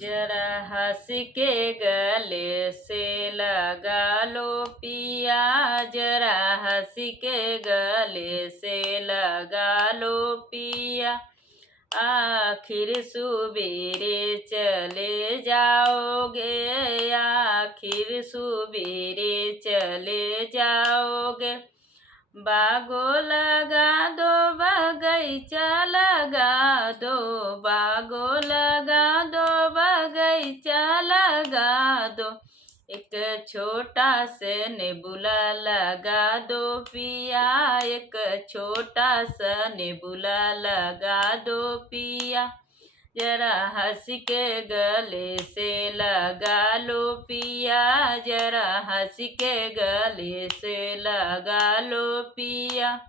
जरा हंस के गले से लगा लो पिया, जरा हंस के गले से लगा लो पिया। आखिर सुबेरे चले जाओगे, आखिर सुबेरे चले जाओगे। बागो लगा दो बगीचा लगा दो, बागो लगा दो बगीचा लगा दो। एक छोटा सा नेबुला लगा दो पिया, एक छोटा सा नेबुला लगा दो पिया। जरा हंस के गले से लगा लो पिया, जरा हंस के गले से लगा लो पिया।